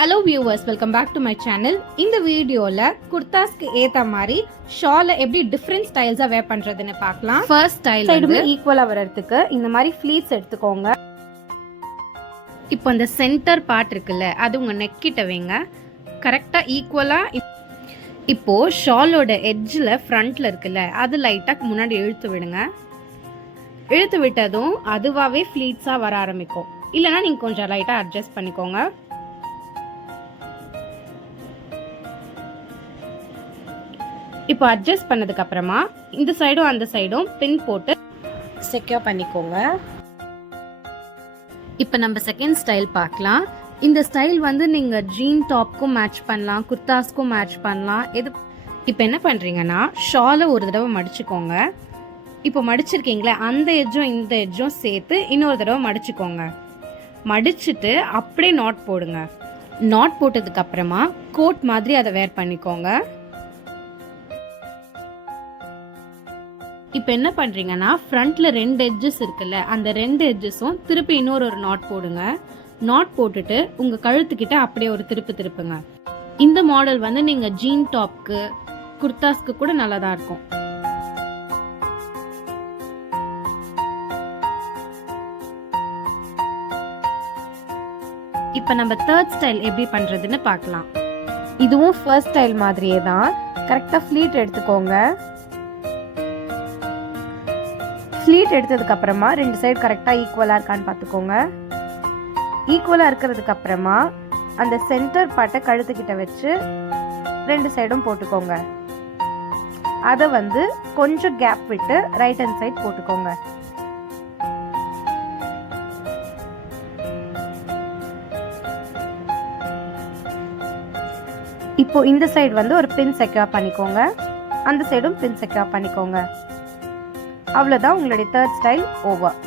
Hello viewers, welcome back to my channel. இந்த வீடியோவில் குர்தாஸ்க்கு ஏற்ற மாதிரி ஷாலை எப்படி டிஃப்ரெண்ட் ஸ்டைல்ஸாக வேர் பண்ணுறதுன்னு பார்க்கலாம். ஃபர்ஸ்ட் ஸ்டைல் சைடுமே ஈக்குவலாக வர்றதுக்கு இந்த மாதிரி ஃப்ளீட்ஸ் எடுத்துக்கோங்க. இப்போ இந்த சென்டர் பார்ட் இருக்குல்ல, அது உங்கள் நெக்கிட்ட வைங்க. கரெக்டாக ஈக்குவலாக. இப்போது ஷாலோட எட்ஜில் ஃப்ரண்ட்டில் இருக்குல்ல, அது லைட்டாக முன்னாடி இழுத்து விடுங்க. இழுத்து விட்டதும் அதுவாகவே ஃப்ளீட்ஸாக வர ஆரம்பிக்கும். இல்லைனா நீங்கள் கொஞ்சம் லைட்டாக அட்ஜஸ்ட் பண்ணிக்கோங்க. இப்போ அட்ஜஸ்ட் பண்ணதுக்கு அப்புறமா இந்த சைடும் அந்த சைடும் பின் போட்டு செக்யூர் பண்ணிக்கோங்க. இப்போ நம்ம செகண்ட் ஸ்டைல் பார்க்கலாம். இந்த ஸ்டைல் வந்து நீங்கள் ஜீன் டாப்க்கும் மேட்ச் பண்ணலாம், குர்தாஸ்க்கும் மேட்ச் பண்ணலாம். இப்போ என்ன பண்ணுறீங்கன்னா, ஷாலை ஒரு தடவை மடிச்சுக்கோங்க. இப்போ மடிச்சிருக்கீங்களே, அந்த எட்ஜும் இந்த எட்ஜும் சேர்த்து இன்னொரு தடவை மடிச்சுக்கோங்க. மடிச்சுட்டு அப்படியே நாட் போடுங்க. நாட் போட்டதுக்கு அப்புறமா கோட் மாதிரி அதை வேர் பண்ணிக்கோங்க. இப்போ என்ன பண்ணுறீங்கன்னா, ஃப்ரண்ட்டில் 2 எட்ஜஸ் இருக்குல்ல, அந்த 2 எட்ஜஸும் திருப்பி இன்னொரு நாட் போடுங்க. நாட் போட்டுட்டு உங்கள் கழுத்துக்கிட்ட அப்படியே ஒரு திருப்புங்க. இந்த மாடல் வந்து நீங்கள் ஜீன் டாப்க்கு குர்தாஸ்க்கு கூட நல்லா தான் இருக்கும். இப்போ நம்ம தேர்ட் ஸ்டைல் எப்படி பண்ணுறதுன்னு பார்க்கலாம். இதுவும் ஃபர்ஸ்ட் ஸ்டைல் மாதிரியே தான். கரெக்டாக ஃப்ளீட் எடுத்துக்கோங்க. ஃப்ளீட் எடுத்ததுக்கு அப்புறமா 2 சைடு கரெக்டாக ஈக்குவலாக இருக்கான்னு பார்த்துக்கோங்க. ஈக்குவலாக இருக்கிறதுக்கு அப்புறமா அந்த சென்டர் பார்ட்டை கழுத்துக்கிட்ட வச்சு 2 சைடும் போட்டுக்கோங்க. அதை வந்து கொஞ்சம் கேப் விட்டு ரைட் ஹேண்ட் சைட் போட்டுக்கோங்க. இப்போ இந்த சைடு வந்து ஒரு பின் செக்யூர் பண்ணிக்கோங்க, அந்த சைடும் பின் செக்யூர் பண்ணிக்கோங்க. அவ்வளோதான், உங்களுடைய தேர்ட் ஸ்டைல் ஓவர்.